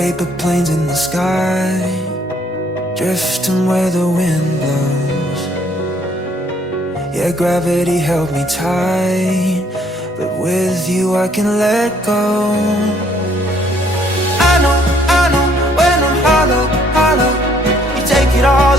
paper planes in the sky, drifting where the wind blows. Yeah, gravity held me tight, but with you I can let go. I know, when I'm hollow, you take it all